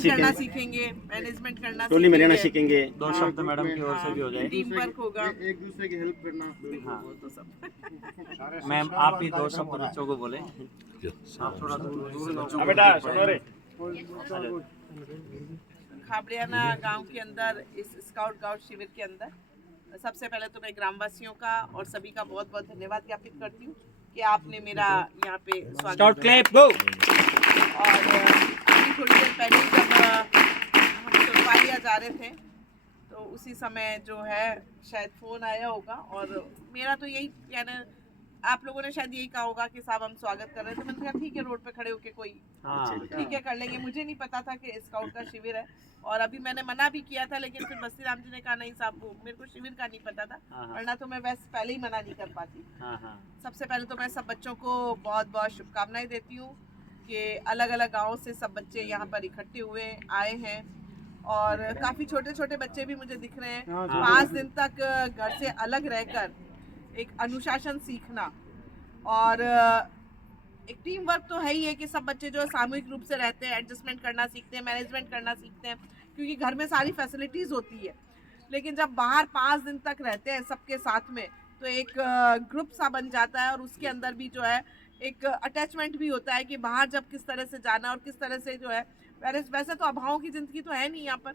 करना सीखेंगे, मैनेजमेंट करना टोली में रहना सीखेंगे। 2 शब्द मैडम की ओर से भी हो जाए। टीम वर्क होगा। एक दूसरे की हेल्प करना। हाँ वो तो सब मैम, आप ही 2 शब्द बच्चों को बोले। आप थोड़ा दूर बेटा सुनो रे। खाबड़ियाना गांव के अंदर इस स्काउट गाउट शिविर के अंदर सबसे पहले तो मैं ग्रामवासियों का और सभी का बहुत बहुत धन्यवाद ज्ञापित करती हूँ कि आपने मेरा यहाँ पे स्वागत स्काउट किया। क्लैप गो। और अभी थोड़ी देर पहले जब हम सुरपालिया जा रहे थे तो उसी समय जो है शायद फ़ोन आया होगा और मेरा तो यही कहना, आप लोगों ने शायद यही कहा होगा कि साहब हम स्वागत कर रहे हैं, तो मैंने कहा ठीक है रोड पे खड़े होके कोई ठीक है कर लेंगे। मुझे नहीं पता था कि स्काउट का शिविर है और अभी मैंने मना भी किया था, लेकिन फिर बस्ती राम जी ने कहा नहीं साहब वो मेरे को शिविर का नहीं पता था, वरना तो मैं वैसे पहले ही मना नहीं कर पाती। सबसे पहले तो मैं सब बच्चों को बहुत बहुत शुभकामनाएं देती हूँ कि अलग अलग गाँव से सब बच्चे यहाँ पर इकट्ठे हुए आए हैं और काफ़ी छोटे छोटे बच्चे भी मुझे दिख रहे हैं। 5 दिन तक घर से अलग रहकर एक अनुशासन सीखना और एक टीम वर्क तो है ही है कि सब बच्चे जो है सामूहिक रूप से रहते हैं, एडजस्टमेंट करना सीखते हैं, मैनेजमेंट करना सीखते हैं, क्योंकि घर में सारी फैसिलिटीज़ होती है। लेकिन जब बाहर 5 दिन तक रहते हैं सबके साथ में तो एक ग्रुप सा बन जाता है और उसके अंदर भी जो है एक अटैचमेंट भी होता है कि बाहर जब किस तरह से जाना और किस तरह से जो है, वैसे तो अभावों की ज़िंदगी तो है नहीं यहाँ पर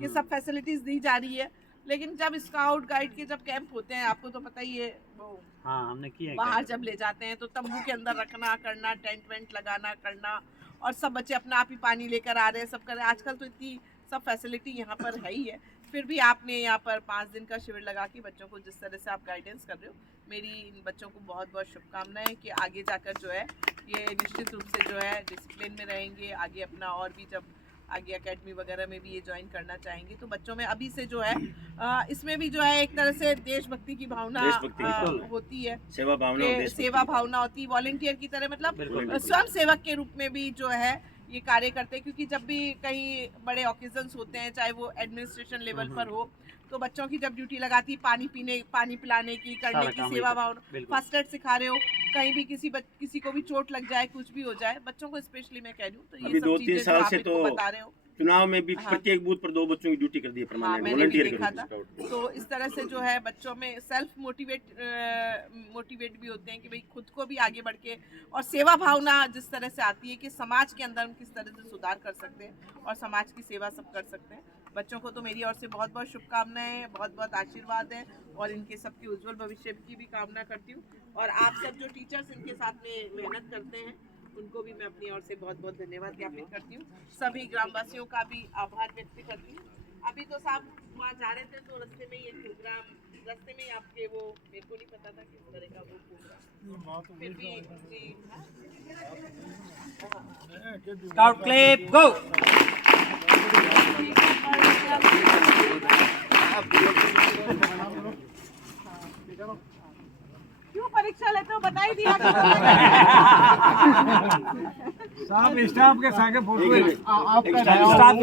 कि सब फैसिलिटीज़ दी जा रही है, लेकिन जब स्काउट गाइड के जब कैंप होते हैं आपको तो पता ही है वो हमने किया बाहर जब ले जाते हैं तो तंबू के अंदर रखना करना, टेंट वेंट लगाना करना और सब बच्चे अपना आप ही पानी लेकर आ रहे हैं, सब कर रहे हैं। आजकल तो इतनी सब फैसिलिटी यहाँ पर है ही है, फिर भी आपने यहाँ पर 5 दिन का शिविर लगा के बच्चों को जिस तरह से आप गाइडेंस कर रहे हो, मेरी इन बच्चों को बहुत बहुत शुभकामनाएं कि आगे जाकर जो है ये निश्चित रूप से जो है डिसिप्लिन में रहेंगे, आगे अपना और भी जब आगे एकेडमी वगैरह में भी ये ज्वाइन करना चाहेंगे तो बच्चों में अभी से जो है इसमें भी जो है एक तरह से देशभक्ति की भावना होती है, सेवा भावना होती है, वॉलंटियर की तरह मतलब स्वयं सेवक के रूप में भी जो है ये कार्य करते हैं। क्योंकि जब भी कहीं बड़े ऑकेजन्स होते हैं चाहे वो एडमिनिस्ट्रेशन लेवल पर हो तो बच्चों की जब ड्यूटी लगाती पानी पिलाने की करने की सेवा भावना, फर्स्ट एड सिखा रहे हो, कहीं भी किसी को भी चोट लग जाए कुछ भी हो जाए बच्चों को स्पेशली मैं कह रही हूँ तो ये सब चीजें जो आप इनको बता रहे हो। चुनाव में भी प्रत्येक बूथ पर 2 बच्चों की ड्यूटी कर दी है परमानेंट, मैंने भी वॉलंटियर देखा था। तो इस तरह से जो है बच्चों में सेल्फ मोटिवेट भी होते हैं कि भाई खुद को भी आगे बढ़ के और सेवा भावना जिस तरह से आती है कि समाज के अंदर हम किस तरह से सुधार कर सकते हैं और समाज की सेवा सब कर सकते हैं। बच्चों को तो मेरी ओर से बहुत बहुत शुभकामनाएं, बहुत बहुत आशीर्वाद है और इनके सबके उज्जवल भविष्य की भी कामना करती हूँ। और आप सब जो टीचर्स इनके साथ में मेहनत करते हैं उनको भी मैं अपनी ओर से बहुत बहुत धन्यवाद ज्ञापित करती हूँ। सभी ग्रामवासियों का भी आभार व्यक्त करती हूँ। अभी तो साहब वहाँ जा रहे थे तो रास्ते में ये प्रोग्राम, रास्ते में आपके वो मेरे को नहीं पता था किस तरह का वो प्रोग्राम, फिर भी जी स्काउट क्लैप गो। क्यों परीक्षा लेते हो बता ही दिया साहब स्टाफ के साथ फोटो स्टाफ